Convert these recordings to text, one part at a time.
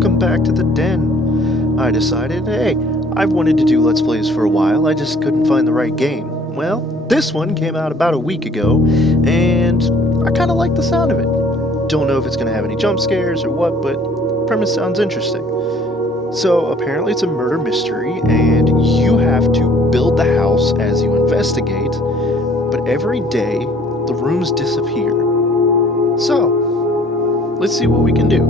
welcome back to the den. I decided, hey, I've wanted to do Let's Plays for a while, I just couldn't find the right game. Well, this one came out about a week ago, and I kinda like the sound of it. Don't know if it's gonna have any jump scares or what, but the premise sounds interesting. So, apparently it's a murder mystery, and you have to build the house as you investigate, but every day, the rooms disappear. So, let's see what we can do.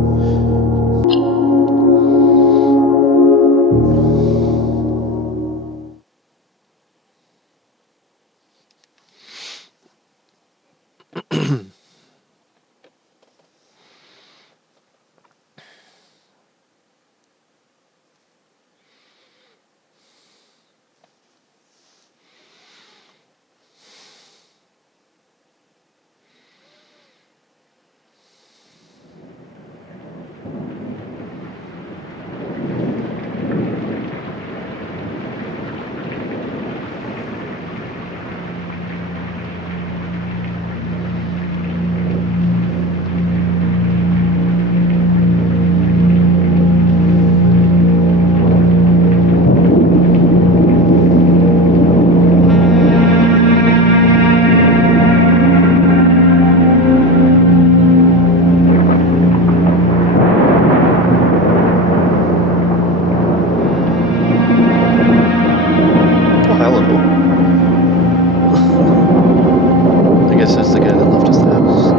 I guess that's the guy that left us the house.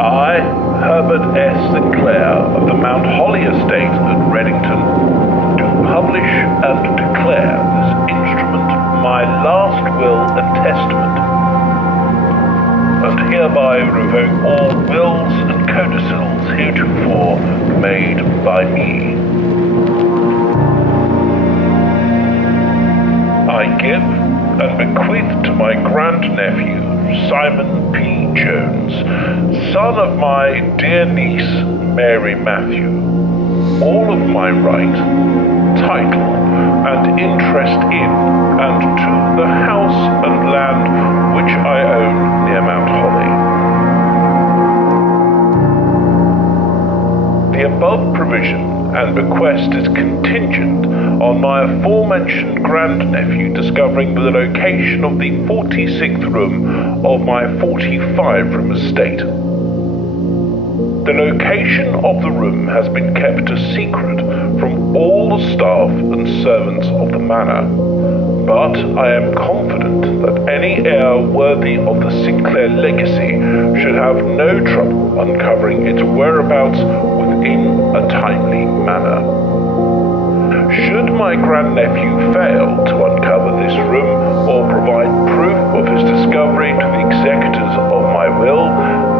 I, Herbert S. Sinclair of the Mount Holly Estate at Reddington, do publish and declare this instrument my last will and testament, and hereby revoke all wills and codicils heretofore made by me. I give and bequeath to my grandnephew, Simon P. Jones, son of my dear niece, Mary Matthew, all of my right, title, and interest in and to the house and land which I own near Mount Holly. The above provision and bequest is contingent on my aforementioned grandnephew discovering the location of the 46th room of my 45-room estate. The location of the room has been kept a secret from all the staff and servants of the manor, but I am confident that any heir worthy of the Sinclair legacy should have no trouble uncovering its whereabouts within a timely manner. Should my grandnephew fail to uncover this room or provide proof of his discovery to the executors of my will,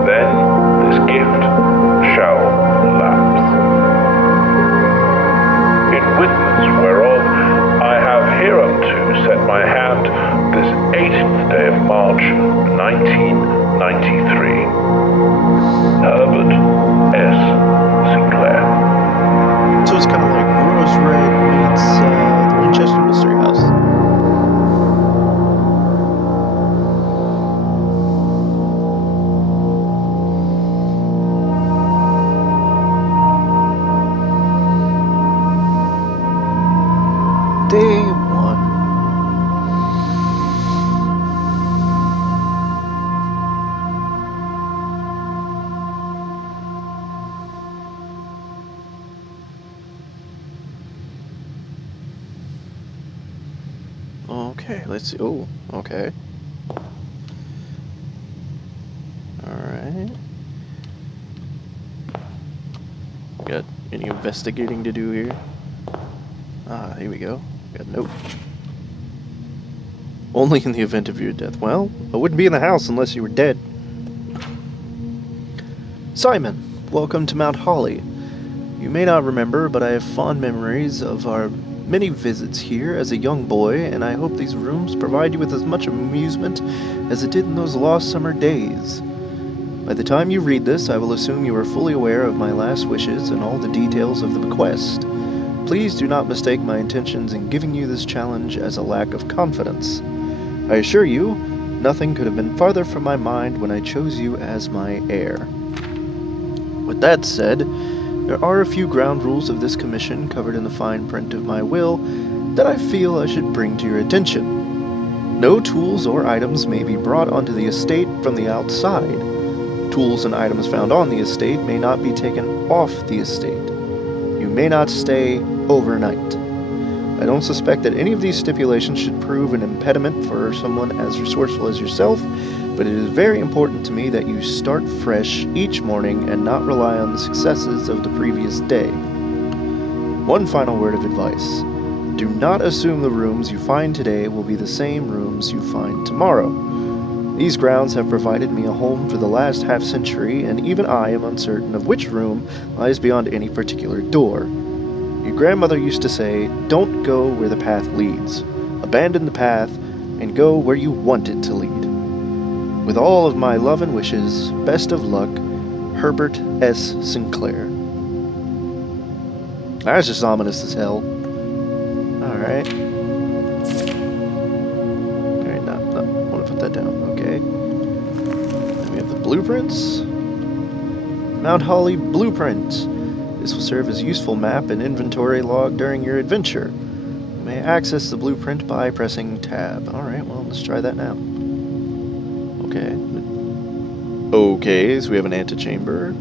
then this gift shall lapse. In witness whereof I have hereunto set my hand this 18th day of March, 1993. Herbert S. Sinclair. So it's kind of like Rose Red meets the Winchester Mystery House. Day 1. Okay, let's see. Oh, okay. Alright. Got any investigating to do here? Ah, here we go. Got a note. Only in the event of your death. Well, I wouldn't be in the house unless you were dead. Simon, welcome to Mount Holly. You may not remember, but I have fond memories of our many visits here as a young boy, and I hope these rooms provide you with as much amusement as it did in those lost summer days. By the time you read this, I will assume you are fully aware of my last wishes and all the details of the bequest. Please do not mistake my intentions in giving you this challenge as a lack of confidence. I assure you, nothing could have been farther from my mind when I chose you as my heir. With that said, There are a few ground rules of this commission covered in the fine print of my will that I feel I should bring to your attention. No tools or items may be brought onto the estate from the outside. Tools and items found on the estate may not be taken off the estate. You may not stay overnight. I don't suspect that any of these stipulations should prove an impediment for someone as resourceful as yourself, but it is very important to me that you start fresh each morning and not rely on the successes of the previous day. One final word of advice. Do not assume the rooms you find today will be the same rooms you find tomorrow. These grounds have provided me a home for the last half-century, and even I am uncertain of which room lies beyond any particular door. Your grandmother used to say, "Don't go where the path leads. Abandon the path and go where you want it to lead." With all of my love and wishes, best of luck, Herbert S. Sinclair. That's just ominous as hell. Alright. Alright, no, I want to put that down. Okay. Then we have the blueprints. Mount Holly Blueprint. This will serve as a useful map and inventory log during your adventure. You may access the blueprint by pressing tab. Alright, well, let's try that now. Okay. Okay, so we have an antechamber.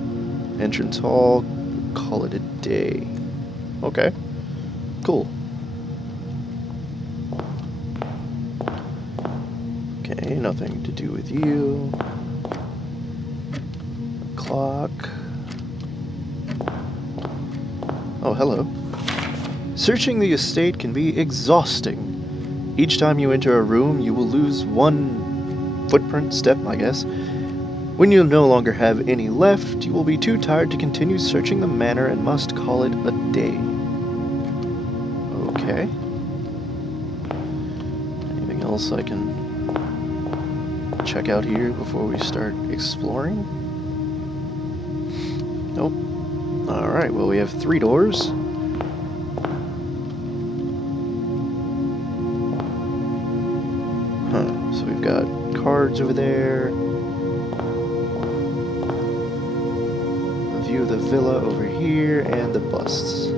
Entrance hall. Call it a day. Okay. Cool. Okay, nothing to do with you. Clock. Oh, hello. Searching the estate can be exhausting. Each time you enter a room, you will lose one footprint, step, I guess. When you no longer have any left, you will be too tired to continue searching the manor and must call it a day. Okay. Anything else I can check out here before we start exploring? Nope. Alright, well, we have 3 doors. So we've got cards over there. A view of the villa over here, and the busts.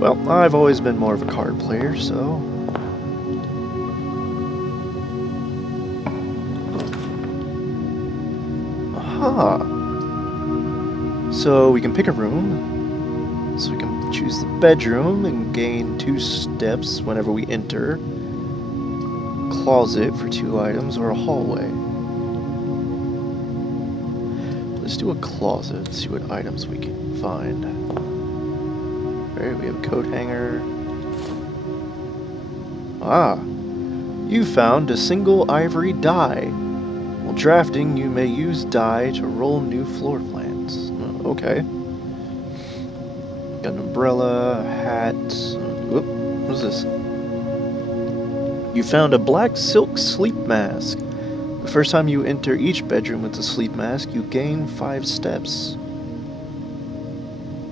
Well, I've always been more of a card player, so... Aha! So we can pick a room. So we can choose the bedroom and gain 2 steps whenever we enter. Closet for 2 items, or a hallway. Let's do a closet, see what items we can find. Alright, we have a coat hanger. Ah! You found a single ivory die. While drafting, you may use die to roll new floor plans. Okay. Got an umbrella, a hat. Whoop, what is this? You found a black silk sleep mask. The first time you enter each bedroom with the sleep mask, you gain 5 steps.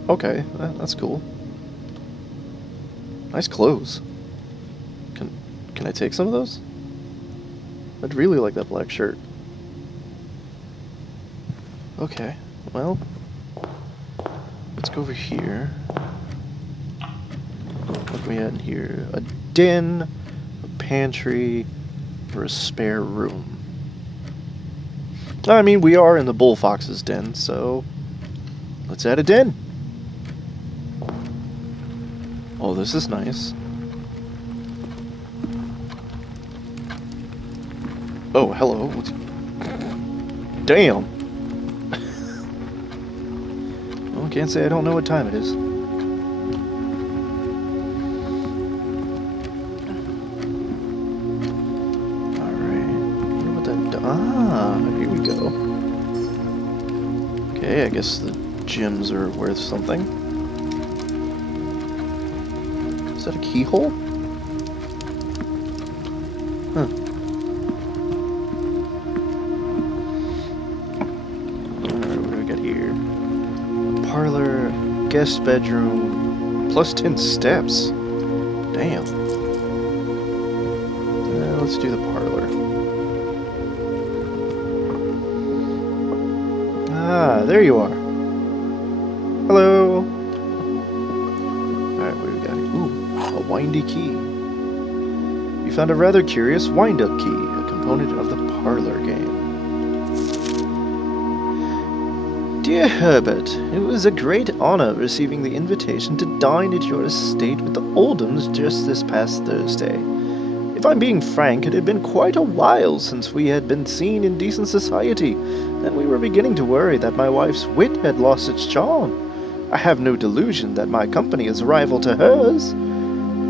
Okay, that's cool. Nice clothes. Can I take some of those? I'd really like that black shirt. Okay, well, let's go over here. What do we have in here? A den, a pantry, or a spare room. I mean, we are in the Bullfox's den, so let's add a den. Oh, this is nice. Oh, hello. Damn. Well, I can't say I don't know what time it is. Ah, here we go. Okay, I guess the gems are worth something. Is that a keyhole? Huh. Alright, what do we got here? A parlor, guest bedroom, plus 10 steps. Damn. Let's do the parlor. Ah, there you are. Hello. Alright, what do we got here? Ooh, a windy key. You found a rather curious wind-up key, a component of the parlor game. Dear Herbert, it was a great honor receiving the invitation to dine at your estate with the Oldhams just this past Thursday. If I'm being frank, it had been quite a while since we had been seen in decent society, and we were beginning to worry that my wife's wit had lost its charm. I have no delusion that my company is a rival to hers.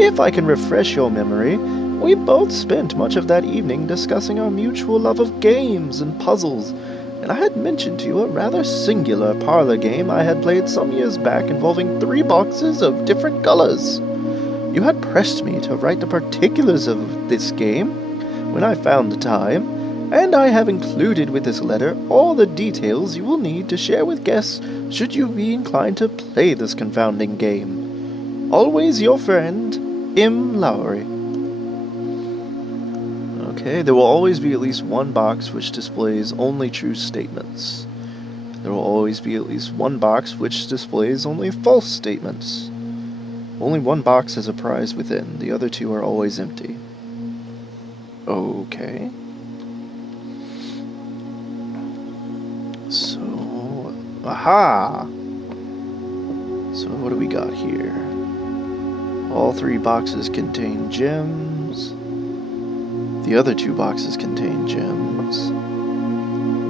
If I can refresh your memory, we both spent much of that evening discussing our mutual love of games and puzzles, and I had mentioned to you a rather singular parlor game I had played some years back involving 3 boxes of different colors. You had pressed me to write the particulars of this game when I found the time, and I have included with this letter all the details you will need to share with guests should you be inclined to play this confounding game. Always your friend, M. Lowry. Okay, there will always be at least one box which displays only true statements. There will always be at least one box which displays only false statements. Only one box has a prize within, the other 2 are always empty. Okay. So, aha! So what do we got here? All 3 boxes contain gems. The other 2 boxes contain gems.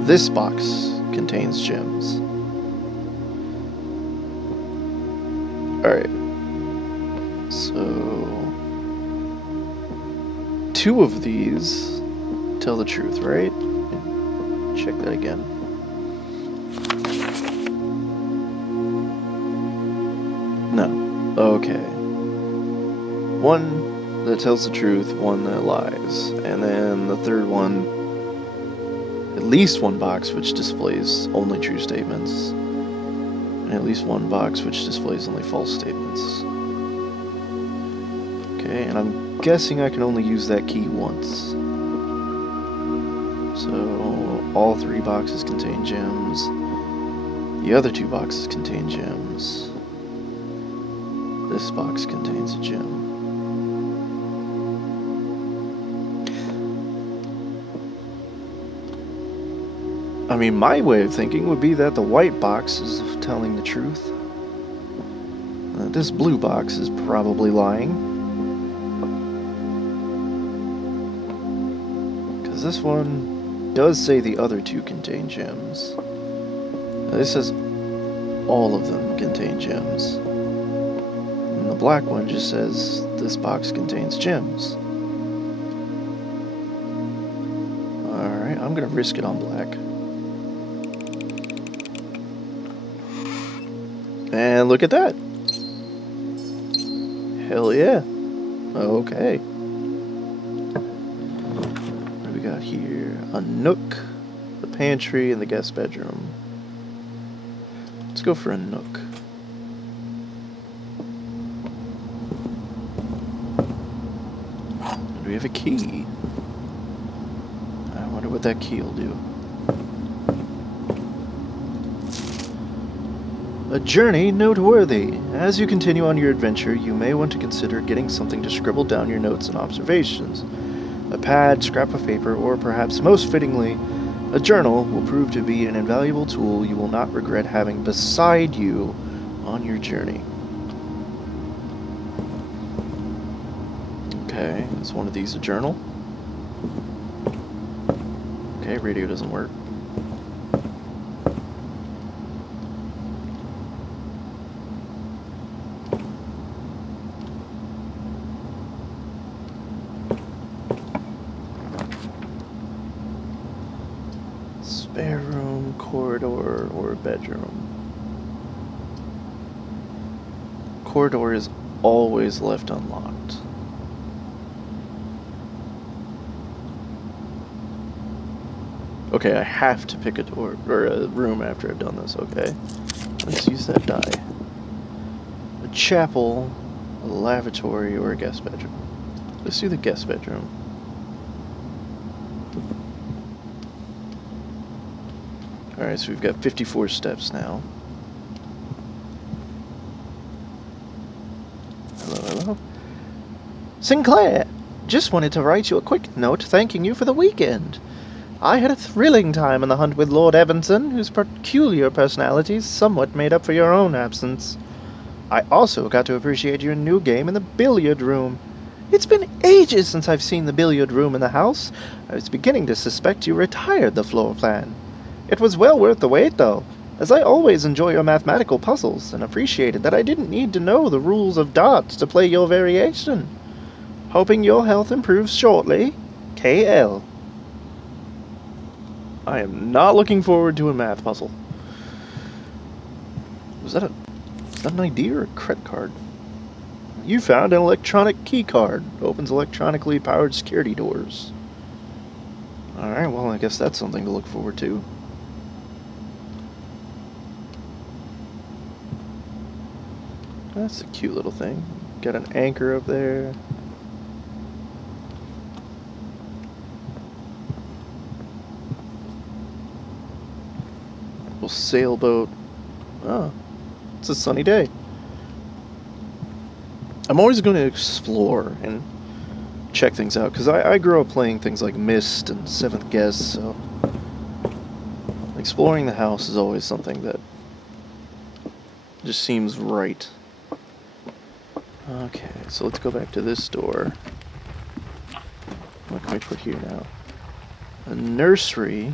This box contains gems. Alright. So 2 of these tell the truth, right? Check that again. No. Okay. 1 that tells the truth, 1 that lies. And then the third one, at least 1 box which displays only true statements. And at least 1 box which displays only false statements. Okay, and I'm guessing I can only use that key once. So, all 3 boxes contain gems. The other 2 boxes contain gems. This box contains a gem. I mean, my way of thinking would be that the white box is telling the truth. This blue box is probably lying. Because this one does say the other 2 contain gems. This says all of them contain gems. And the black one just says this box contains gems. Alright, I'm gonna risk it on black. And look at that. Hell yeah. Okay. What do we got here? A nook, the pantry, and the guest bedroom. Let's go for a nook. And we have a key. I wonder what that key will do. A journey noteworthy. As you continue on your adventure, you may want to consider getting something to scribble down your notes and observations. A pad, scrap of paper, or perhaps most fittingly, a journal will prove to be an invaluable tool you will not regret having beside you on your journey. Okay, is one of these a journal? Okay, radio doesn't work. Spare room, corridor, or bedroom. Corridor is always left unlocked. Okay, I have to pick a door or a room after I've done this, okay? Let's use that die. A chapel, a lavatory, or a guest bedroom. Let's do the guest bedroom. Alright, so we've got 54 steps now. Sinclair, just wanted to write you a quick note thanking you for the weekend. I had a thrilling time in the hunt with Lord Evanson, whose peculiar personalities somewhat made up for your own absence. I also got to appreciate your new game in the billiard room. It's been ages since I've seen the billiard room in the house. I was beginning to suspect you retired the floor plan. It was well worth the wait, though, as I always enjoy your mathematical puzzles and appreciated that I didn't need to know the rules of darts to play your variation. Hoping your health improves shortly, KL. I am not looking forward to a math puzzle. Is that an ID or a credit card? You found an electronic key card. Opens electronically powered security doors. Alright, well, I guess that's something to look forward to. That's a cute little thing. Got an anchor up there. Little sailboat. Oh, it's a sunny day. I'm always going to explore and check things out, because I grew up playing things like Myst and Seventh Guest, so exploring the house is always something that just seems right. Okay, so let's go back to this door. What can we put here now? A nursery,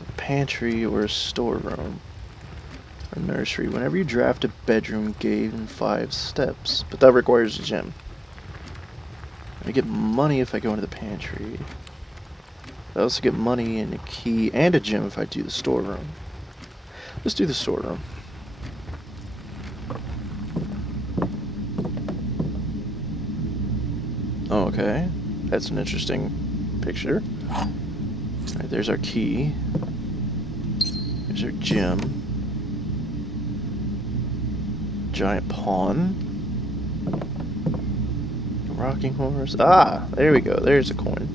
a pantry, or a storeroom. A nursery. Whenever you draft a bedroom, gain 5 steps, but that requires a gem. I get money if I go into the pantry. I also get money and a key and a gem if I do the storeroom. Let's do the storeroom. Oh, okay, that's an interesting picture. Alright, there's our key. There's our gem. Giant pawn. Rocking horse. Ah, there we go. There's a coin.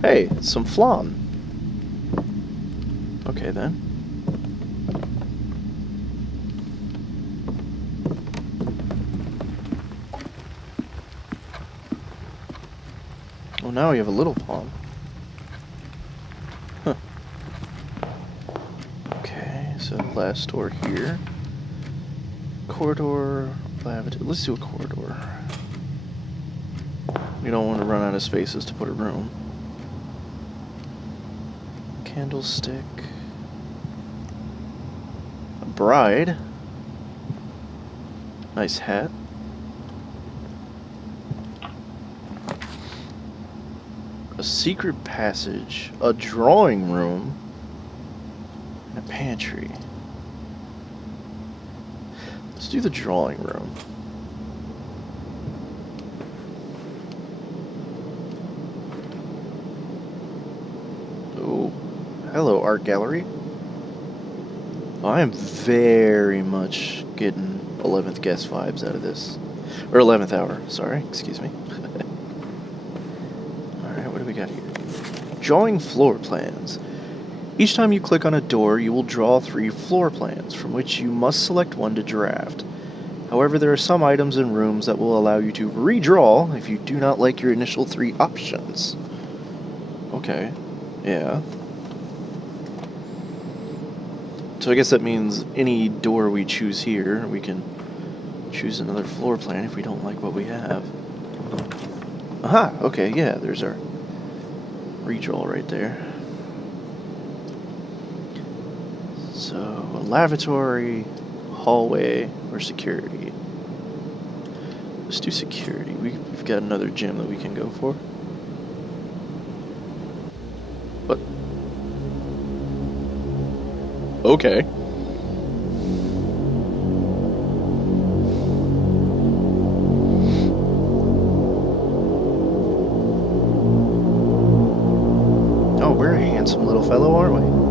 Hey, some flan. Okay then. Well, now we have a little pawn. Huh. Okay, so last door here. Corridor, lavatory. Let's do a corridor. We don't want to run out of spaces to put a room. Candlestick. A bride. Nice hat. A secret passage. A drawing room. And a pantry. Let's do the drawing room. Oh, hello, art gallery. I am very much getting 11th Guest vibes out of this. Or 11th Hour, sorry, excuse me. Alright, what do we got here? Drawing floor plans. Each time you click on a door, you will draw 3 floor plans, from which you must select one to draft. However, there are some items in rooms that will allow you to redraw if you do not like your initial 3 options. Okay, yeah. So I guess that means any door we choose here, we can choose another floor plan if we don't like what we have. Aha, okay, yeah, there's our redraw right there. So, a lavatory, hallway, or security. Let's do security. We've got another gym that we can go for. What? Okay. Oh, we're a handsome little fellow, aren't we?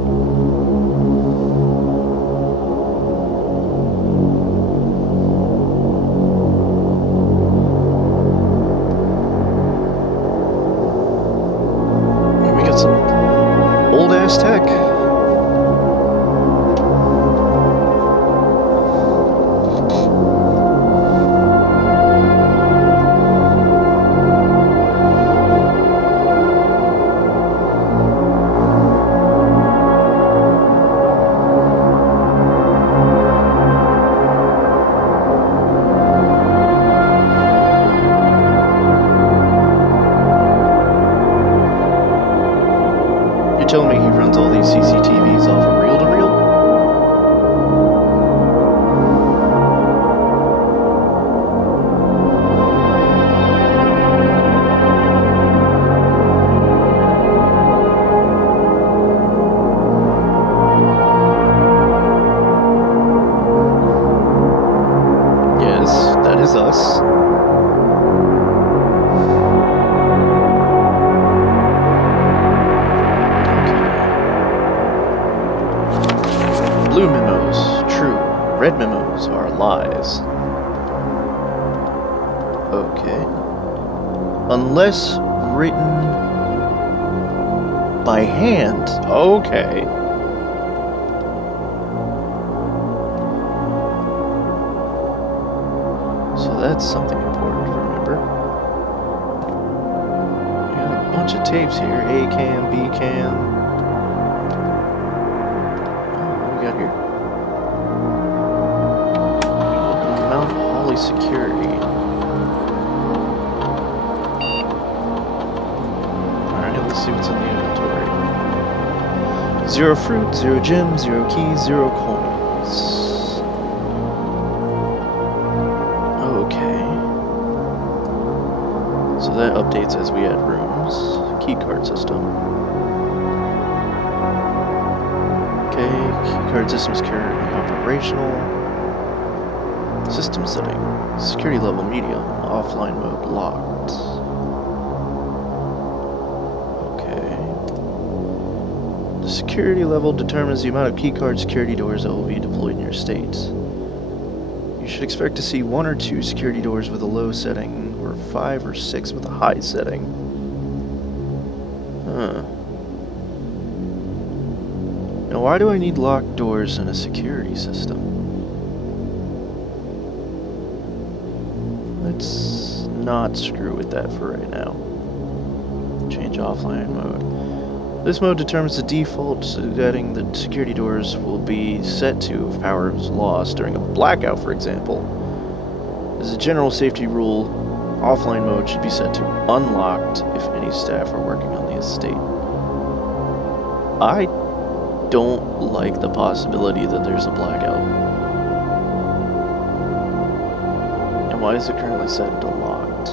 Tech. Blue memos, true. Red memos are lies. Okay. Unless written by hand. Okay. So that's something important to remember. We got a bunch of tapes here. A cam, B cam. Oh, what do we got here? Welcome to Mount Holly Security. Alright, let's see what's in the inventory. 0 fruit, 0 gems, 0 keys, 0 coins. Okay. So that updates as we add rooms. Keycard system. Okay, keycard system is currently operational. System setting. Security level medium. Offline mode locked. Okay. The security level determines the amount of keycard security doors that will be deployed in your state. You should expect to see 1 or 2 security doors with a low setting, or 5 or 6 with a high setting. Huh. Now why do I need locked doors in a security system? Let's not screw with that for right now. Change offline mode. This mode determines the default setting that security doors will be set to if power is lost during a blackout, for example. As a general safety rule, offline mode should be set to unlocked if any staff are working on the estate. I don't like the possibility that there's a blackout. And why is it currently set to locked?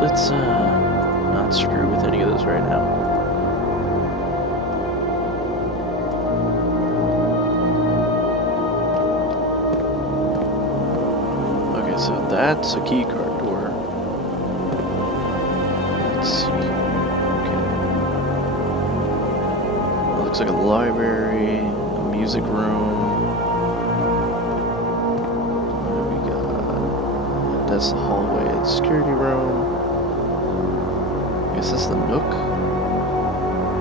Let's not screw with any of this right now. Okay, so that's a key card door. Let's see. Okay. It looks like a library, a music room. What do we got? That's the hallway, security room. I guess that's the nook.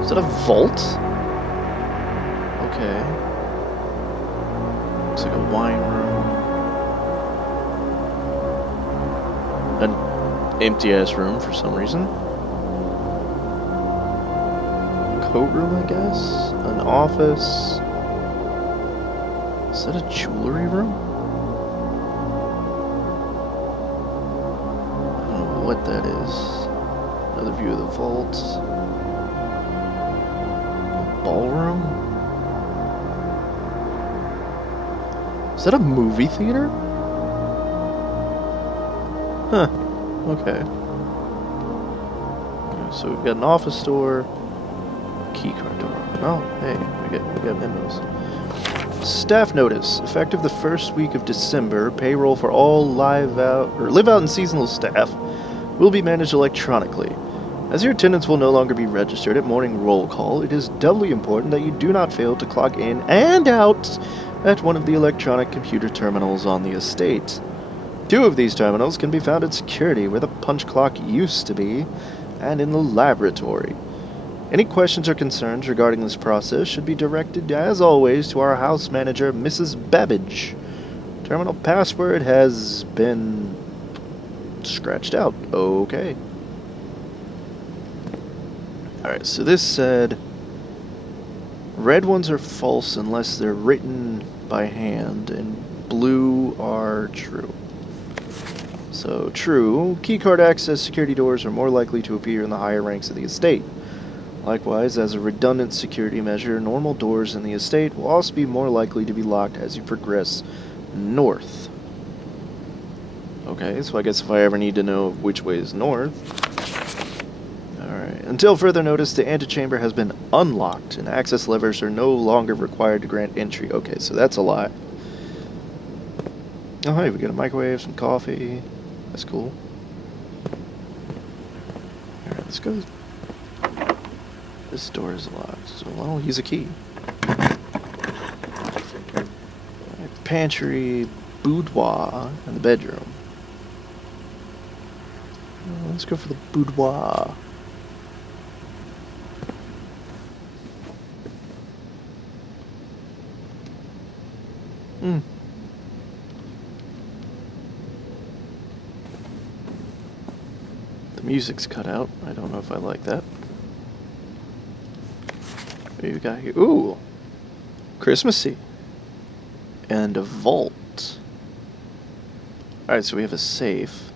Is that a vault? Okay. Looks like a wine room. An empty ass room for some reason. Coat room, I guess? An office. Is that a jewelry room? I don't know what that is. Another view of the vault. Ballroom? Is that a movie theater? Huh. Okay. So we've got an office door, keycard door. Oh, hey, we got memos. Staff notice. Effective the first week of December, payroll for all live out and seasonal staff will be managed electronically. As your attendance will no longer be registered at morning roll call, it is doubly important that you do not fail to clock in and out at one of the electronic computer terminals on the estate. 2 of these terminals can be found at security, where the punch clock used to be, and in the laboratory. Any questions or concerns regarding this process should be directed, as always, to our house manager, Mrs. Babbage. Terminal password has been scratched out. Okay. Alright, so this said red ones are false unless they're written by hand, and blue are true. So, true, keycard access security doors are more likely to appear in the higher ranks of the estate. Likewise, as a redundant security measure, normal doors in the estate will also be more likely to be locked as you progress north. Okay, so I guess if I ever need to know which way is north. Alright, until further notice, the antechamber has been unlocked, and access levers are no longer required to grant entry. Okay, so that's a lie. Oh, hey, we got a microwave, some coffee. That's cool. Let's go. This door is locked, so I'll use a key. Pantry, boudoir, and the bedroom. Let's go for the boudoir. The music's cut out. I don't know if I like that. What do we got here? Ooh! Christmassy. And a vault. Alright, so we have a safe.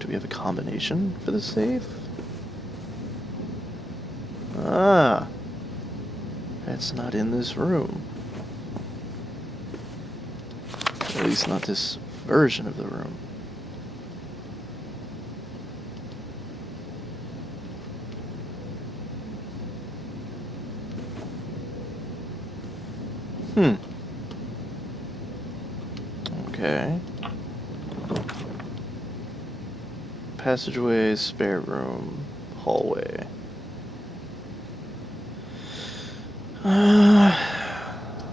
Do we have a combination for the safe? Ah! That's not in this room. At least not this version of the room. Okay. Passageway, spare room, hallway.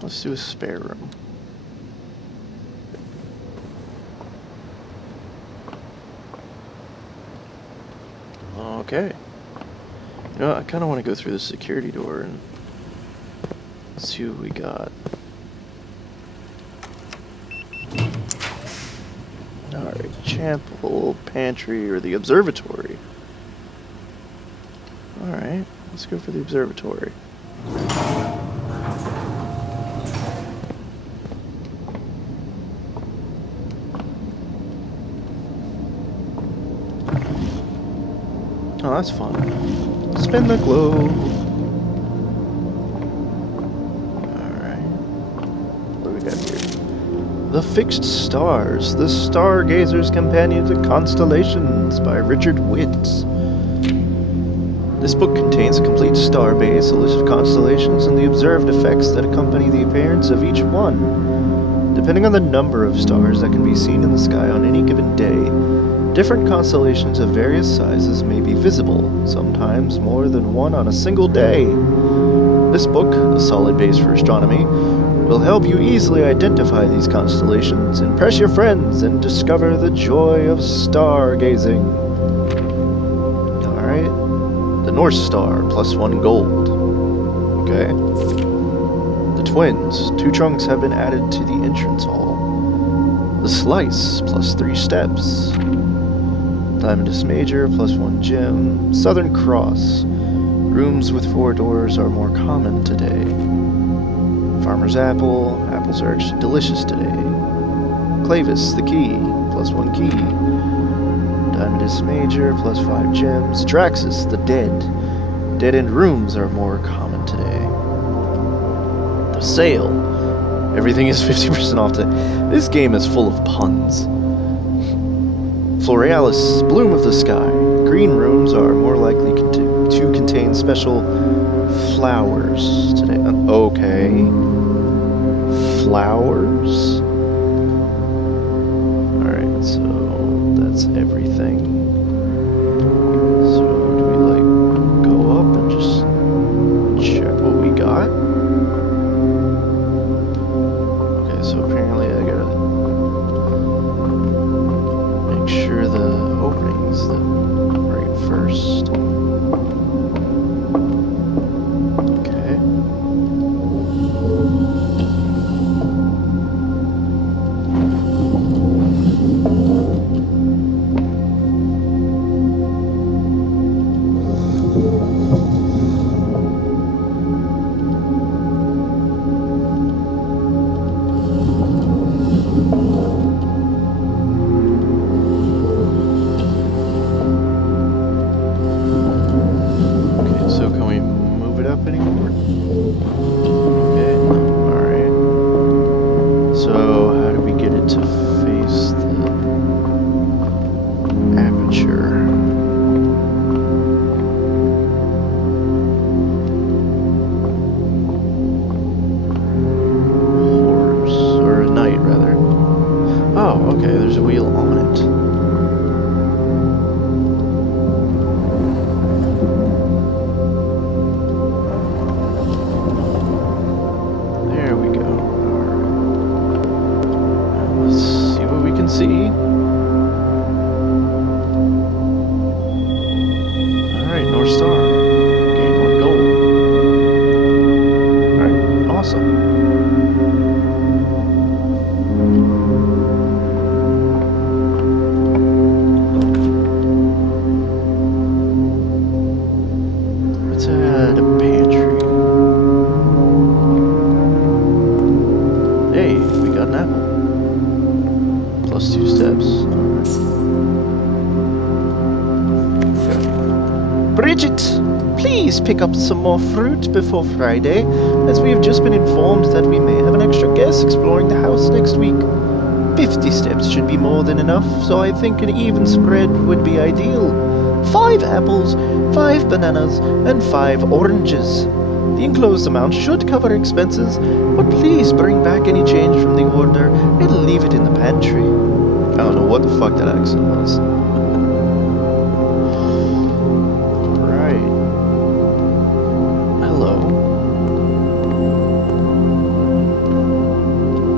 Let's do a spare room. Okay. You know, I kind of want to go through the security door and see what we got. Alright, chapel, pantry, or the observatory. Alright, let's go for the observatory. Oh, that's fun. Spin the globe. Alright. What do we got here? The Fixed Stars, The Stargazer's Companion to Constellations by Richard Witts. This book contains a complete starbase, a list of constellations, and the observed effects that accompany the appearance of each one. Depending on the number of stars that can be seen in the sky on any given day, different constellations of various sizes may be visible, sometimes more than one on a single day. This book, a solid base for astronomy, will help you easily identify these constellations, impress your friends, and discover the joy of stargazing. Alright. The North Star, +1 gold. Okay. The Twins, 2 trunks have been added to the entrance hall. The Slice, +3 steps. Diamondus Major, +1 gem. Southern Cross. Rooms with 4 doors are more common today. Farmer's Apple. Apples are extra delicious today. Clavis, the Key, +1 key. Diamondus Major, +5 gems. Draxus, the Dead. Dead-end rooms are more common today. The Sale. Everything is 50% off today. This game is full of puns. Floralis, Bloom of the Sky. Green rooms are more likely to contain special flowers today. Okay. Flowers? Alright, so that's everything. So do we like go up and just check what we got? Okay, so apparently I gotta make sure the opening's right first. Okay. see. Alright, North Star. Gain 1 gold. Alright, awesome. Let's add a pantry. Hey, we got an apple. Plus 2 steps. Alright. Okay. Bridget, please pick up some more fruit before Friday, as we have just been informed that we may have an extra guest exploring the house next week. 50 steps should be more than enough, so I think an even spread would be ideal. 5 apples, 5 bananas, and 5 oranges. The enclosed amount should cover expenses, but please bring back any change from the order and leave it in the pantry. I don't know what the fuck that accent was. Alright. Hello.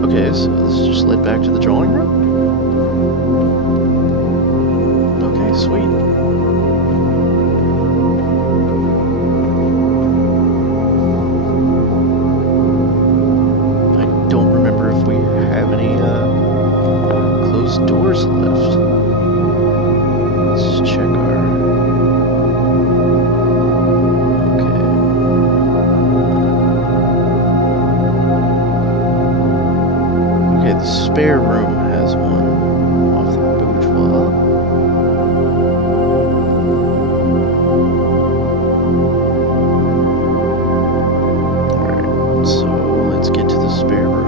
Okay, so this just led back to the drawing room? Okay, sweet. Doors left. Let's check our... Okay. Okay, the spare room has one off the boudoir. Alright, so let's get to the spare room.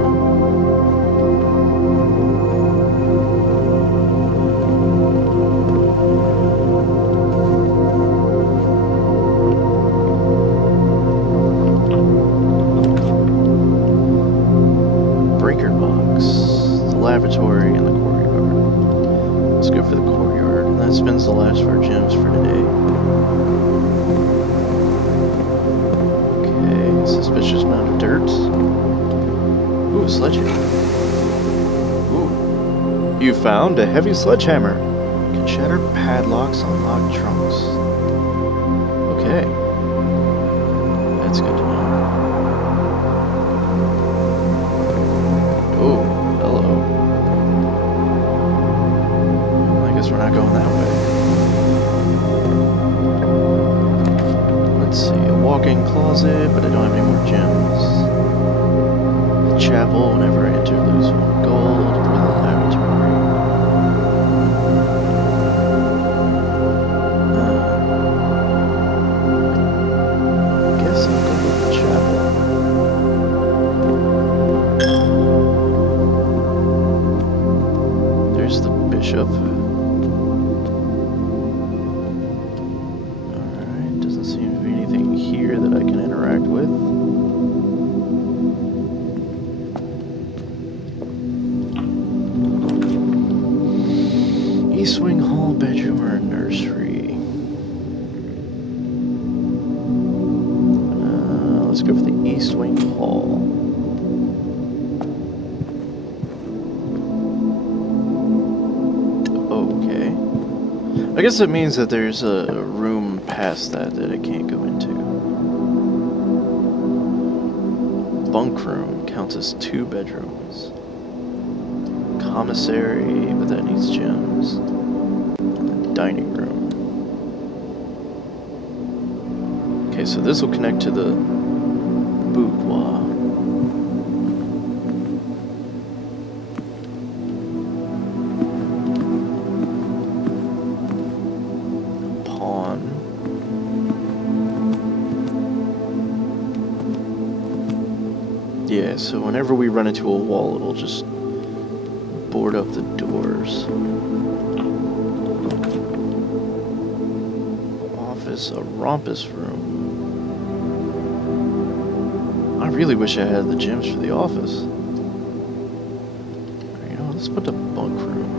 Lavatory and the courtyard. Let's go for the courtyard, and that spends the last of our gems for today. Okay, suspicious amount of dirt. Ooh, a sledgehammer. Ooh. You found a heavy sledgehammer. Can shatter padlocks, unlock trunks. Okay. That's good to know. Oh, hello. We're not going that way. Let's see, a walk-in closet, but I don't have any more gems. The chapel, whenever I enter, lose 1 gold. For the lavatory. I guess I'll go with the chapel. There's the bishop. That I can interact with. East wing, hall, bedroom, or nursery. Let's go for the east wing hall. Okay. I guess that means that there's a room past that I can't go into. Bunk room counts as 2 bedrooms. Commissary, but that needs gems. And dining room. Okay, so this will connect to the boudoir. Pawn. Yeah, so whenever we run into a wall, it'll just board up the doors. Office, a rompus room. I really wish I had the gems for the office. You know, let's put the bunk room.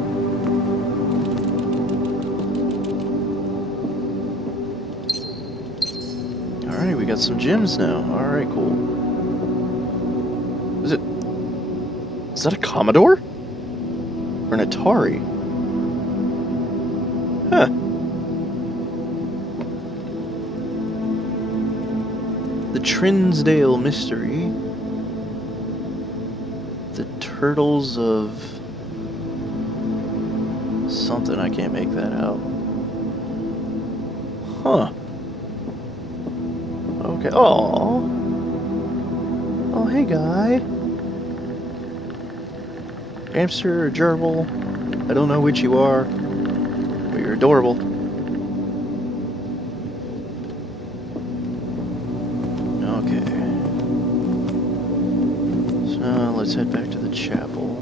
Alright, we got some gems now. Alright, cool. Is that a Commodore? Or an Atari. Huh. The Trinsdale Mystery. The Turtles of... something, I can't make that out. Huh. Okay. Oh. Oh, hey, guy. Hamster or gerbil? I don't know which you are, but you're adorable. Okay. So let's head back to the chapel.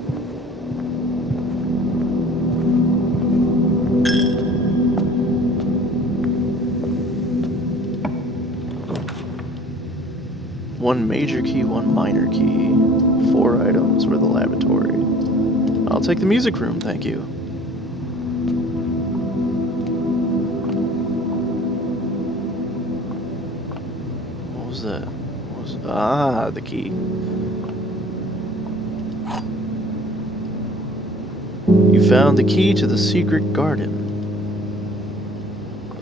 One major key, one minor key. 4 items for the laboratory. I'll take the music room, thank you. What was that? Ah, the key. You found the key to the secret garden.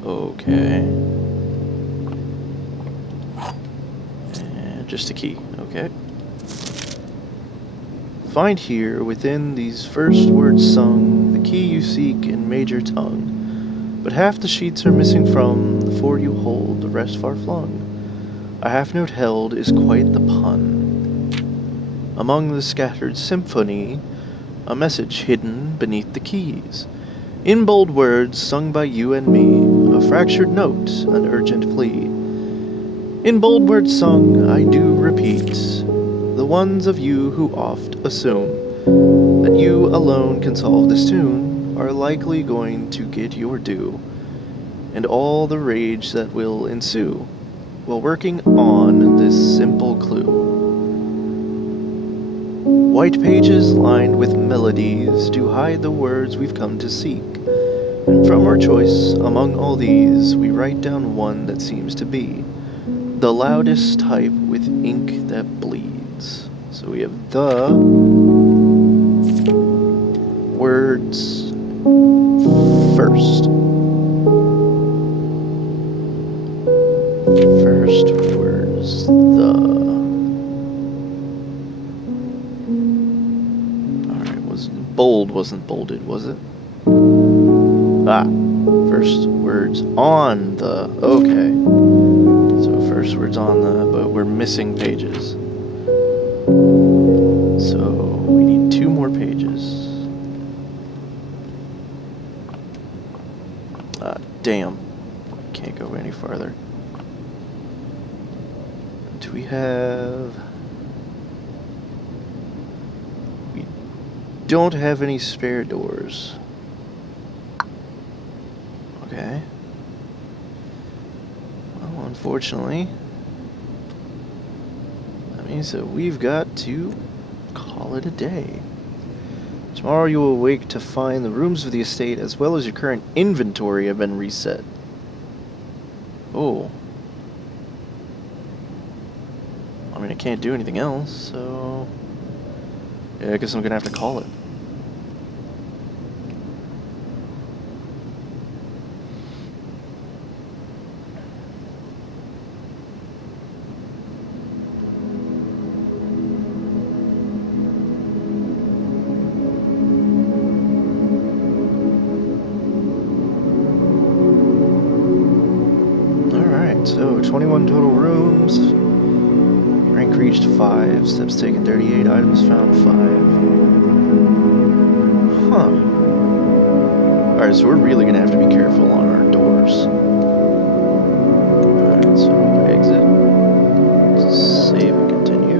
Okay. And just a key, okay. Find here, within these first words sung, the key you seek in major tongue. But half the sheets are missing from the 4 you hold, the rest far flung. A half note held is quite the pun. Among the scattered symphony, a message hidden beneath the keys. In bold words sung by you and me, a fractured note, an urgent plea. In bold words sung, I do repeat, the ones of you who oft assume that you alone can solve this tune are likely going to get your due, and all the rage that will ensue while working on this simple clue. White pages lined with melodies do hide the words we've come to seek, and from our choice among all these we write down one that seems to be the loudest type with ink that bleeds. So we have the words first. First words, the. Alright, wasn't bolded, was it? Ah, first words on the. Okay. So first words on the, but we're missing pages. So we need 2 more pages. Damn. Can't go any farther. Do we have... We don't have any spare doors. Okay. Well, unfortunately, that means that we've got to call it a day. Tomorrow you will awake to find the rooms of the estate as well as your current inventory have been reset. Oh. I mean, I can't do anything else, so... yeah, I guess I'm gonna have to call it. So, 21 total rooms, rank reached 5, steps taken 38, items found 5. Huh. Alright, so we're really gonna have to be careful on our doors. Alright, so exit, save and continue.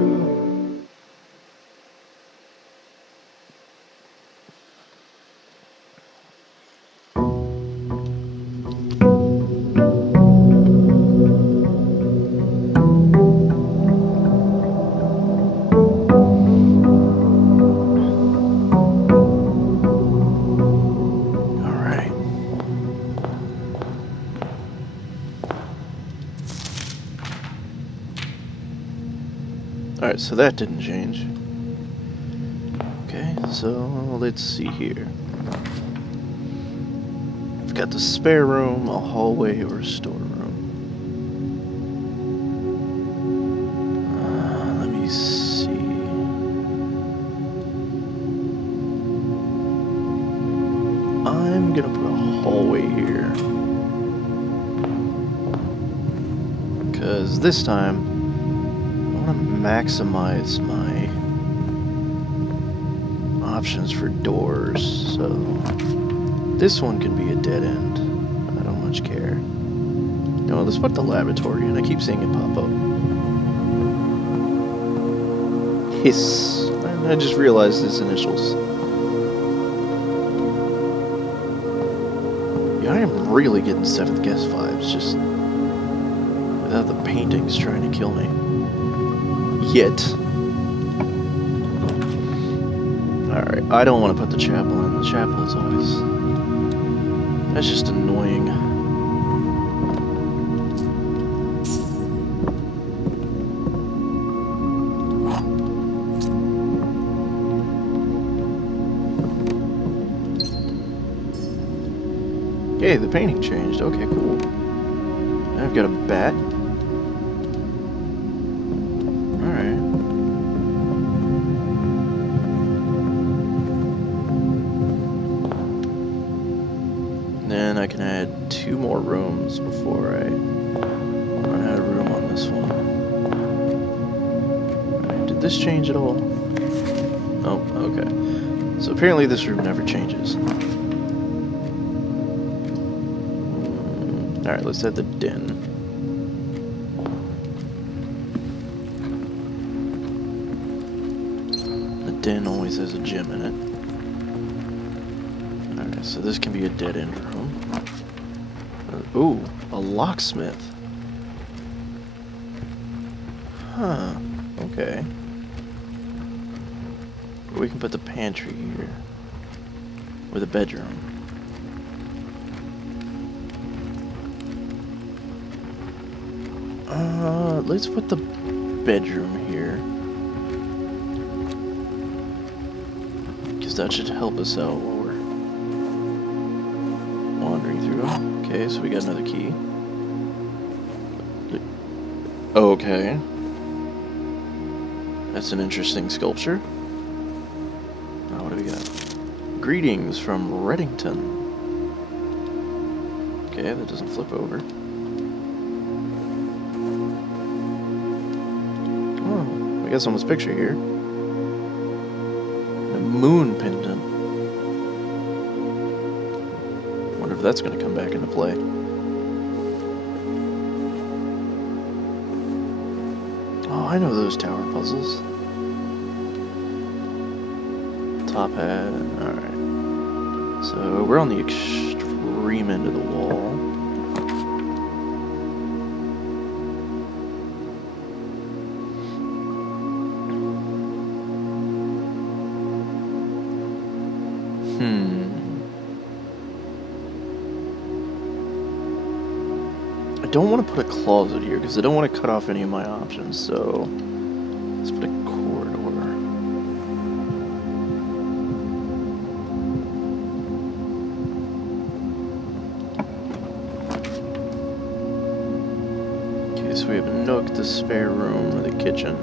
Alright, so that didn't change. Okay, So, let's see here. We've got the spare room, a hallway, or a storeroom. Let me see. I'm gonna put a hallway here. Because this time, I want to maximize my options for doors, so this one can be a dead end. I don't much care. No, let's put the laboratory in. I keep seeing it pop up. Hiss. I just realized his initials. Yeah, I am really getting Seventh Guest vibes, just without the paintings trying to kill me. Yet. Alright, I don't want to put the chapel in. The chapel is always... that's just annoying. Hey, the painting changed. Okay, cool. I've got a bat. Alright. Then I can add 2 more rooms before I run out of room on this one. Alright, did this change at all? Oh, okay. So apparently this room never changes. Alright, let's add the den. The den always has a gem in it. Alright, so this can be a dead end room. Ooh, a locksmith. Huh, okay. We can put the pantry here. Or the bedroom. Let's put the bedroom here. Because that should help us out while we're wandering through. Okay, so we got another key. Okay. That's an interesting sculpture. What do we got? Greetings from Reddington. Okay, that doesn't flip over. I got someone's picture here. A moon pendant. Wonder if that's going to come back into play. Oh, I know those tower puzzles. Top hat. Alright. So we're on the extreme end of the wall. I don't want to put a closet here because I don't want to cut off any of my options, so let's put a corridor. Okay, so we have a nook, the spare room, the kitchen.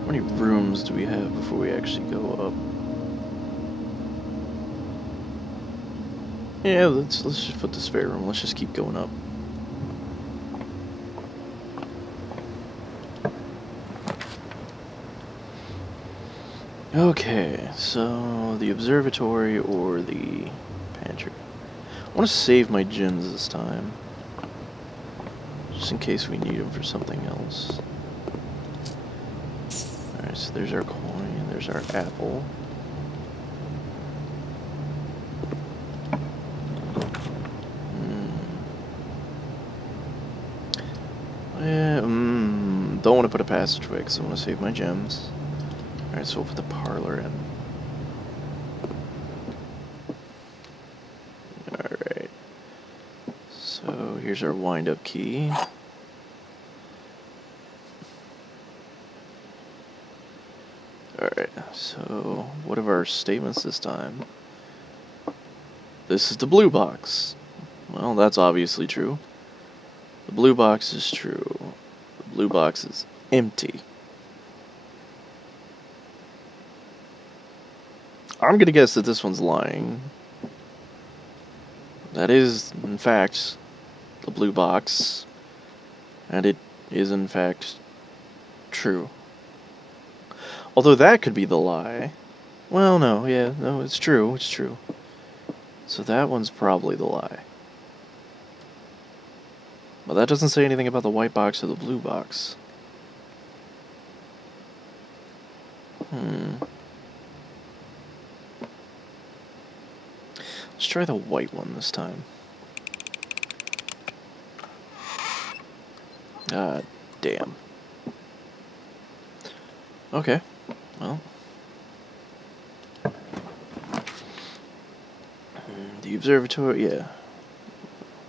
How many rooms do we have before we actually go up? Yeah, let's just put the spare room. Let's just keep going up. Okay, so the observatory or the pantry. I want to save my gems this time, just in case we need them for something else. Alright, so there's our coin, there's our apple. Don't want to put a passageway because I want to save my gems. Alright, so we'll put the parlor in. Alright. So here's our wind-up key. Alright, so what are our statements this time? This is the blue box. Well, that's obviously true. The blue box is true. The blue box is empty. I'm gonna guess that this one's lying. That is, in fact, the blue box. And it is, in fact, true. Although that could be the lie. Well, no, it's true, it's true. So that one's probably the lie. But that doesn't say anything about the white box or the blue box. Let's try the white one this time. Ah, damn. Okay, well. The observatory, yeah.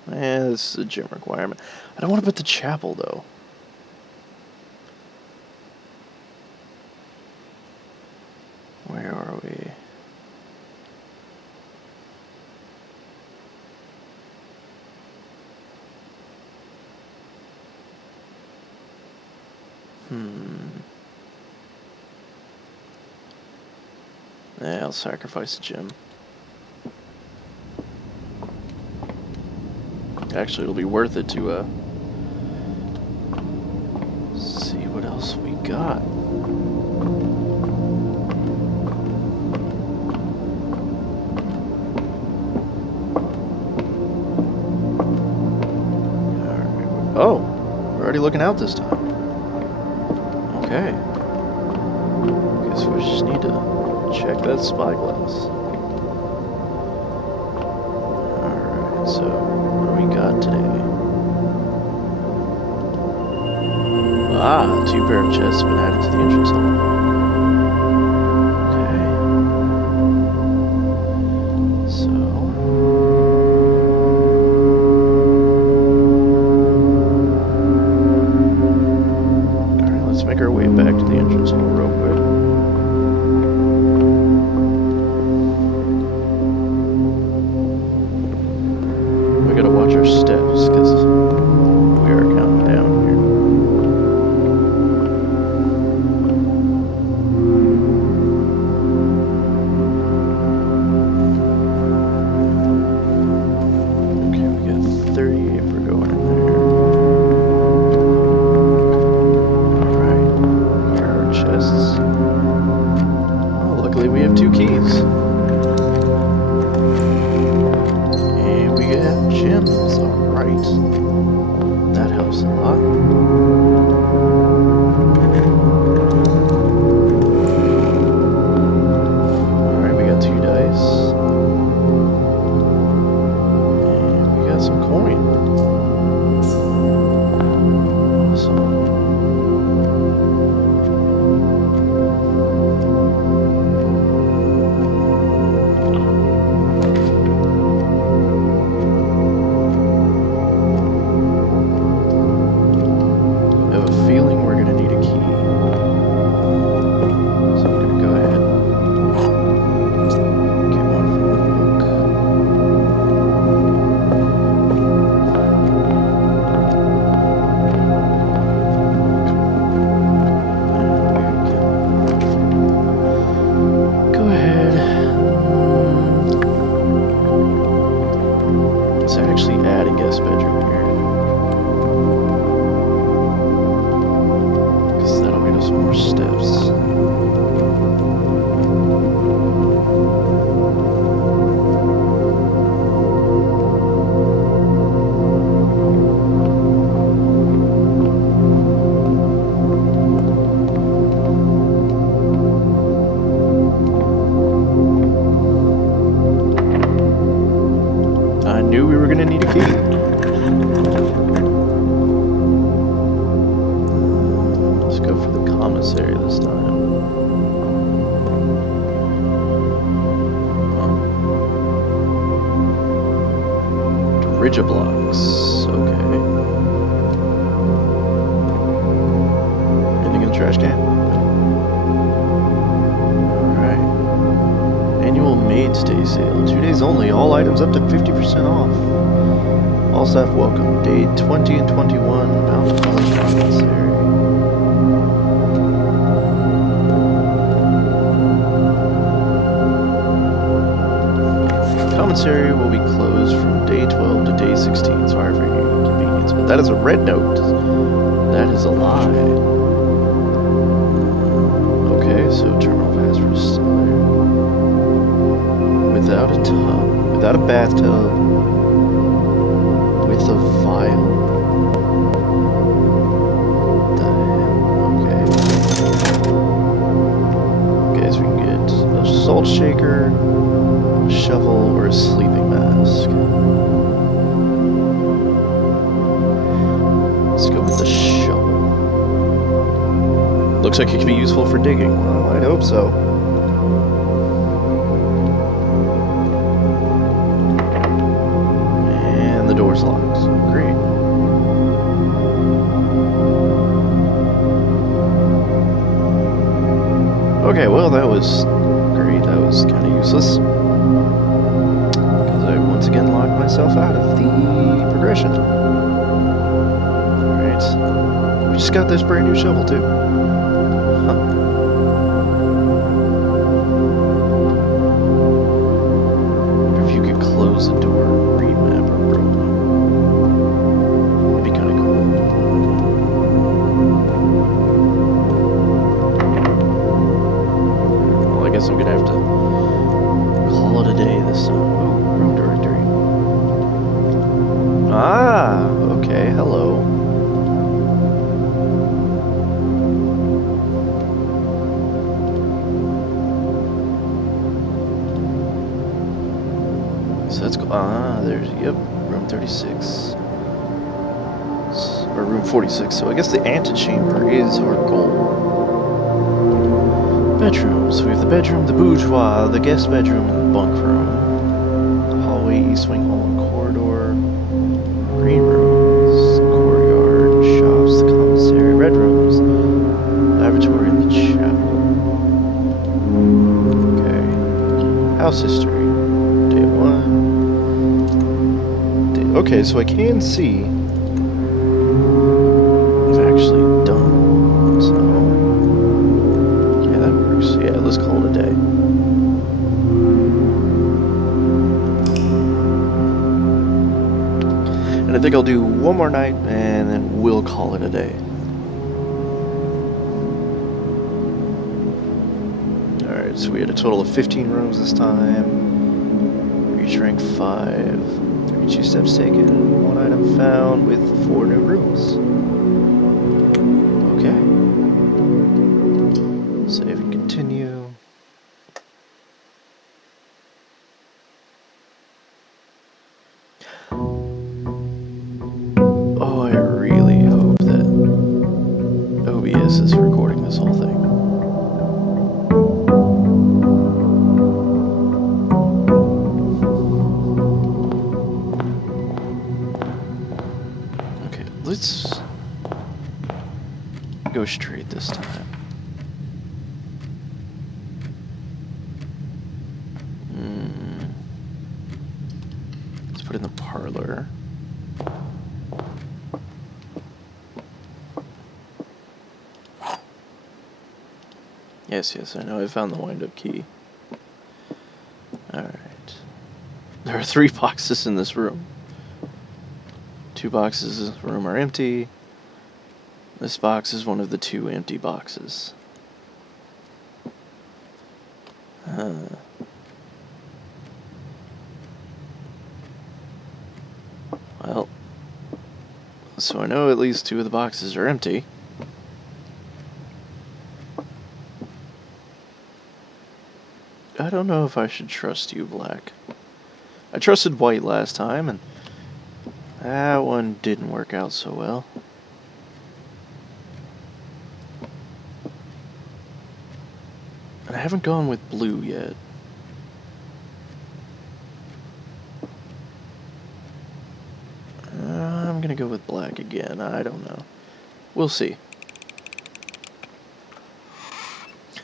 This is a gym requirement. I don't want to put the chapel, though. Where are we? Yeah, I'll sacrifice the gym. Actually, it'll be worth it to see what else we got. Alright. Oh, we're already looking out this time. Okay. Guess we just need to check that spyglass. Alright, so what do we got today? Ah, 2 pair of chests have been added to the entrance hall. Okay. So alright, let's make our way back to the entrance hall real quick. We gotta watch our steps, because we are counting down here. Okay, we got 30 if we're going in there. Alright, here are our chests. Oh, luckily we have 2 keys. And we have gems, alright. That helps a lot. Alright, we got 2 dice. And we got some coin. Awesome. I have a feeling we're gonna need a key. So I'm gonna go ahead and get one from the book. And we can go ahead. Let's actually add a guest bedroom here. Because that'll get us more steps. I knew we were gonna need a key. Let's go for the commissary this time. Digiblocks. Okay. Anything in the trash can? Mainstay sale. 2 days only. All items up to 50% off. All staff welcome. Day 20 and 21. Mount Holly Commissary. Commissary will be closed from day 12 to day 16. Sorry for your inconvenience, but that is a red note. That is a lie. Okay, so terminal password is still there. Without a tub, without a bathtub, with a vial. What the hell? Okay. Okay, so we can get a salt shaker, a shovel, or a sleeping mask. Let's go with the shovel. Looks like it could be useful for digging. Well, I'd hope so. And the door's locked. Great. Okay, well, that was great. That was kind of useless. Because I once again locked myself out of the progression. Alright. We just got this brand new shovel, too. Wonder if you could close the door and remap or broken. That'd be kind of cool. Well, I guess I'm gonna have to call it a day this time. Ooh, room directory. Ah, okay, hello. So let's go. Ah, there's, yep, room 36. Or room 46. So I guess the antechamber is our goal. Bedrooms. We have the bedroom, the boudoir, the guest bedroom, and the bunk room. The hallway, east wing hall, and corridor. Green rooms, courtyard, shops, the commissary, red rooms, lavatory, and the chapel. Okay. House history. Day 1. Okay, so I can see I've actually done. So yeah, that works. Yeah, let's call it a day. And I think I'll do one more night and then we'll call it a day. Alright, so we had a total of 15 rooms this time. Reach rank 5. 32 steps taken, 1 item found with 4 new rooms. Okay. Save and continue. Oh, I really hope that OBS is recording this whole thing. Let's go straight this time. Let's put in the parlor. Yes, I know. I found the wind-up key. Alright. There are 3 boxes in this room. 2 boxes in this room are empty. This box is one of the 2 empty boxes. Well, so I know at least 2 of the boxes are empty. I don't know if I should trust you, Black. I trusted White last time, and that one didn't work out so well. And I haven't gone with Blue yet. I'm gonna go with Black again. I don't know. We'll see.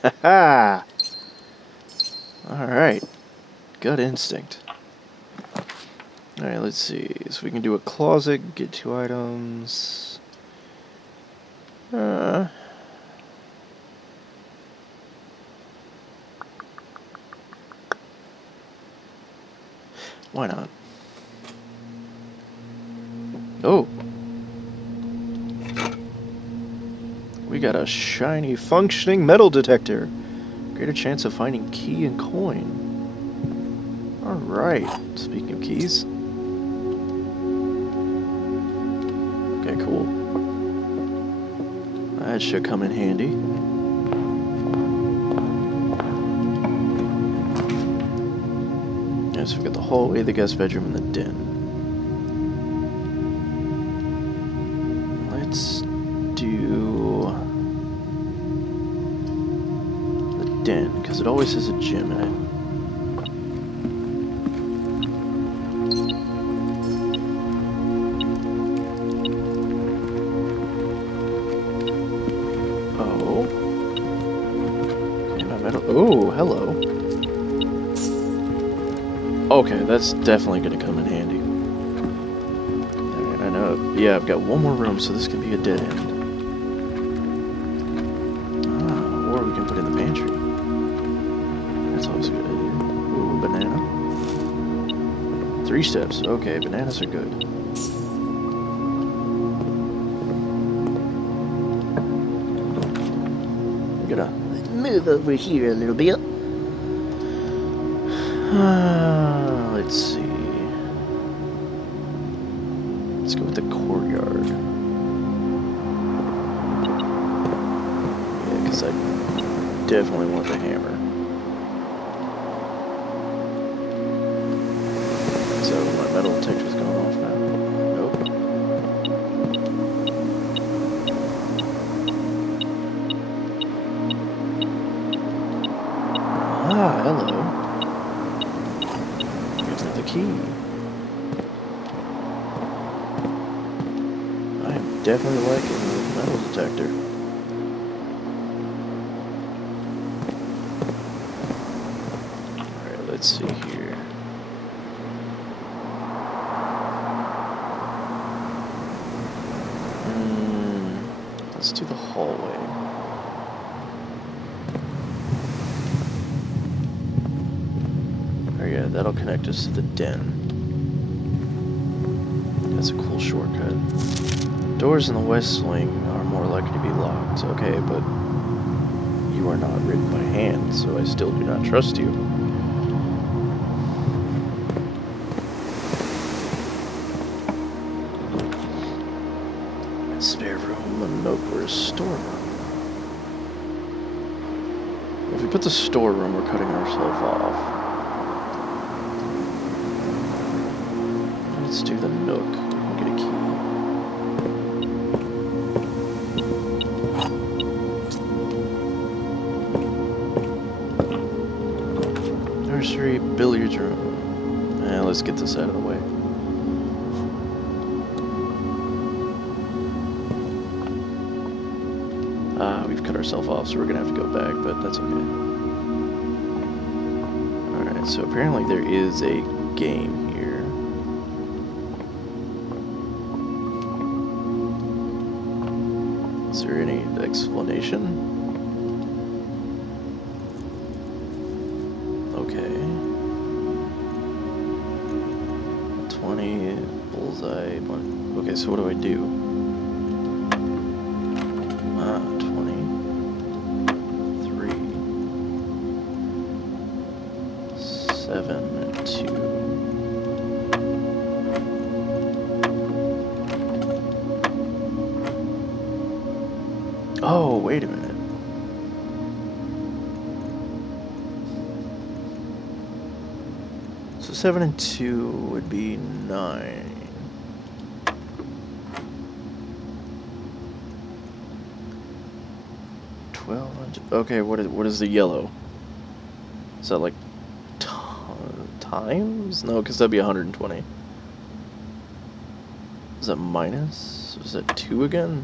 Haha! Alright. gut instinct. Alright, let's see. So we can do a closet, get 2 items. Why not? Oh! We got a shiny, functioning metal detector. Greater chance of finding key and coin. Alright, speaking of keys. Okay, cool. That should come in handy. Yeah, so we've got the hallway, the guest bedroom, and the den. Let's do the den, because it always has a gym in it. Oh, hello. Okay, that's definitely going to come in handy. Alright, I know. Yeah, I've got one more room, so this could be a dead end. Ah, or we can put it in the pantry. That's always a good idea. Ooh, banana. 3 steps. Okay, bananas are good. We gotta move over here a little bit. Let's see. Let's go with the courtyard. Yeah, because I definitely want the hammer. So my metal detector's going off now. Nope. Ah, hello. Give me the key. I'm definitely liking the metal detector. Alright, let's see here. Let's do the hallway. Oh yeah, that'll connect us to the den. That's a cool shortcut. Doors in the west wing are more likely to be locked. Okay, but you are not written by hand, so I still do not trust you. Spare room, a note or a storeroom. If we put the storeroom, we're cutting ourselves off. Let's do the nook and get a key. Nursery, billiards room. Let's get this out of the way. We've cut ourselves off, so we're gonna have to go back, but that's okay. Alright, so apparently there is a game here. Is there any explanation? Okay. 20, bullseye, okay, so what do I do? 7, 2. Oh, wait a minute. So 7 and 2 would be 9. Okay, what is the yellow? Is that like times? No, because that'd be 120. Is that minus? Is that 2 again?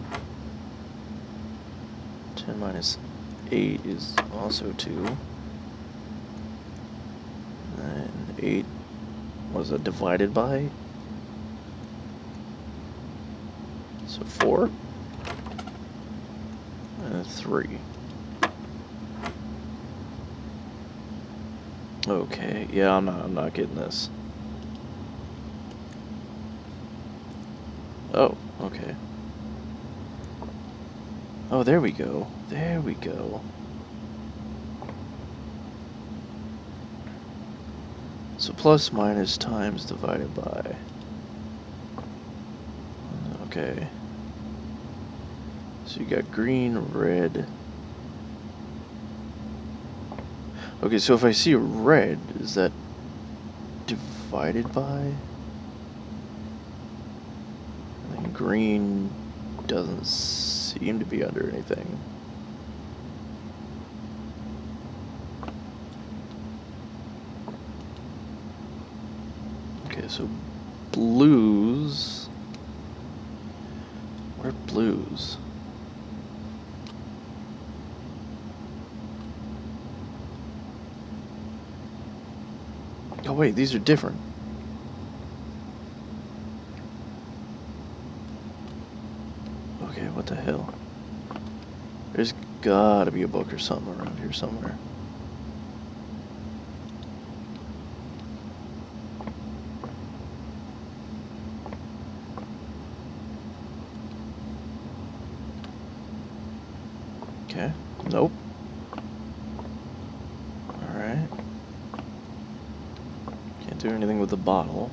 10 minus 8 is also 2. And 8 was it divided by? So 4 and 3. Okay, yeah, I'm not getting this. Oh, okay. Oh, there we go. There we go. So plus minus times divided by. Okay. So you got green, red. Okay, so if I see a red, is that divided by? And then green doesn't seem to be under anything. Okay, so blues. Where are blues? Oh wait, these are different. Okay, what the hell? There's gotta be a book or something around here somewhere. Okay, nope. Alright. Can't do anything with the bottle.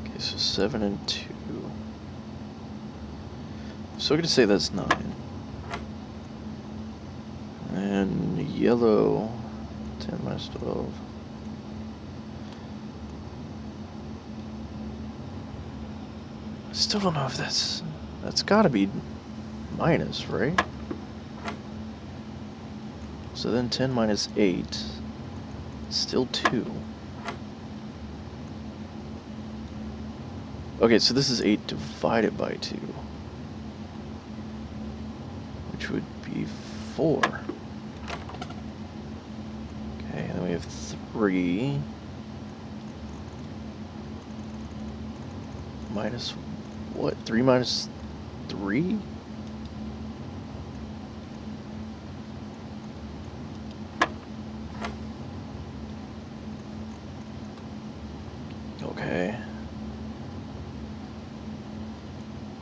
Okay, so 7 and 2. So I'm gonna say that's 9. And yellow, 10 minus 12. I still don't know if that's gotta be minus, right? So then 10 minus 8, still 2. Okay, so this is 8 divided by 2, which would be 4. Okay, and then we have 3 minus what? 3 minus 3? Okay.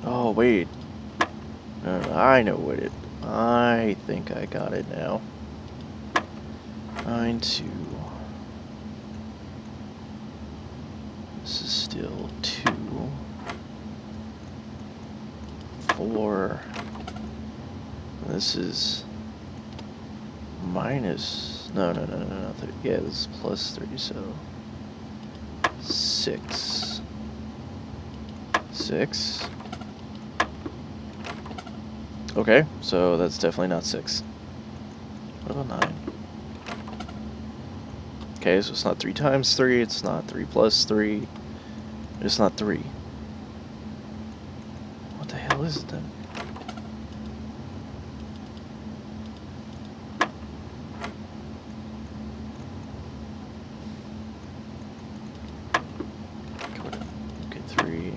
Oh, wait. No, I know what it... I think I got it now. 9, 2. This is still 2. 4. This is minus... No. Yeah, this is plus 3, so... 6. 6. Okay, so that's definitely not 6. What about 9? Okay, so it's not 3 times 3, it's not 3 plus 3, it's not 3. What the hell is it then? Okay, 3.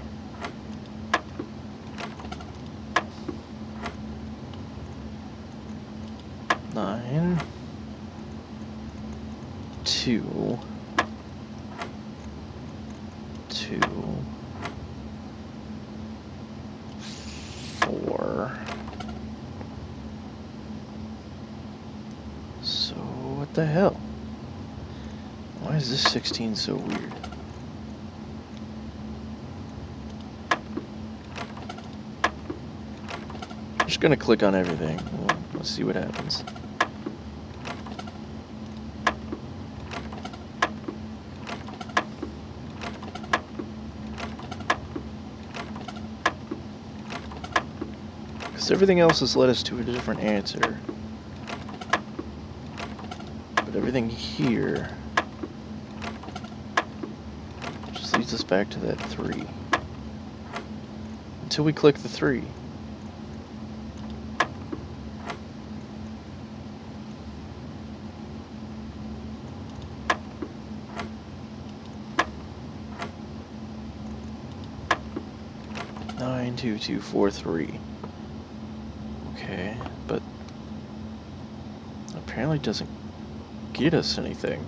Nine. 2. 2. 4. So, what the hell? Why is this 16 so weird? I'm just gonna click on everything. Let's see what happens. Because everything else has led us to a different answer. But everything here just leads us back to that 3. Until we click the 3. 92243. Okay, but apparently doesn't get us anything.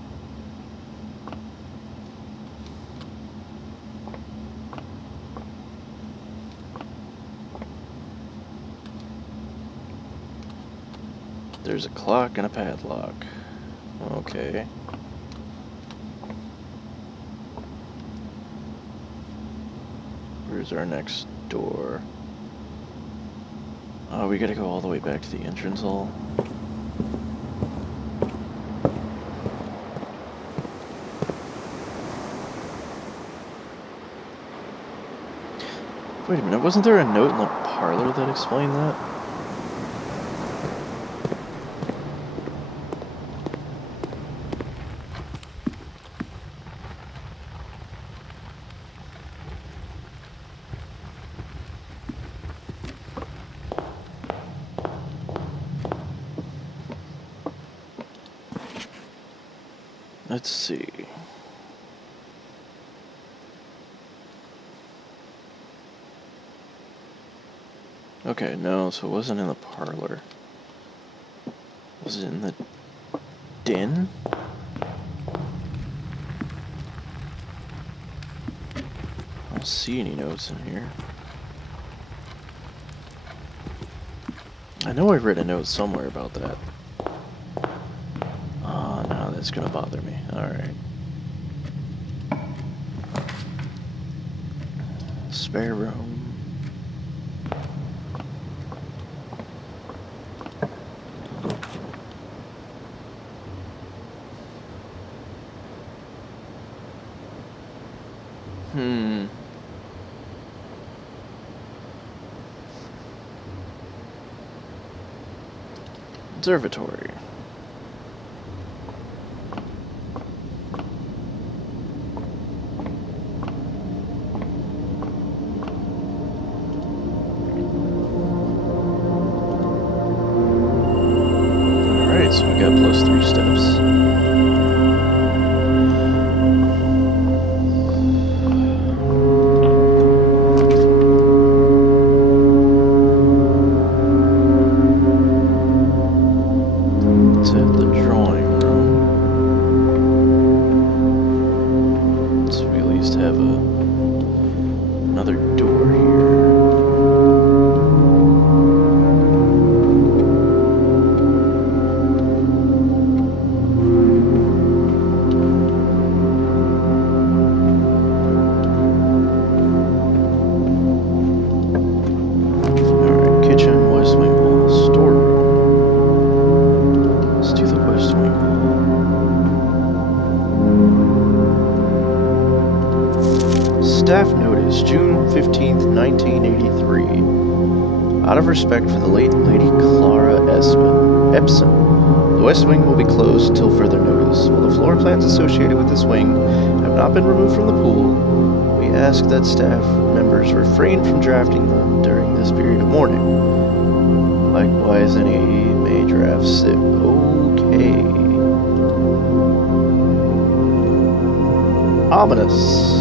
There's a clock and a padlock. Okay. Where's our next door? Oh, we gotta go all the way back to the entrance hall. Wait a minute, wasn't there a note in the parlor that explained that? Let's see. Okay, no, so it wasn't in the parlor. Was it in the den? I don't see any notes in here. I know I read a note somewhere about that. Oh, no, that's gonna bother me. Alright. Spare room. Observatory. Alright, so we got +3 steps. Staff notice, June 15th, 1983. Out of respect for the late Lady Clara Epson, the West Wing will be closed until further notice. While the floor plans associated with this wing have not been removed from the pool, we ask that staff members refrain from drafting them during this period of mourning. Likewise, any may draft SIP. Okay. Ominous.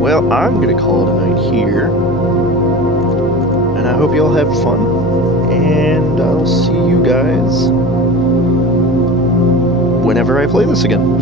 Well, I'm going to call it a night here. And I hope you all have fun. And I'll see you guys whenever I play this again.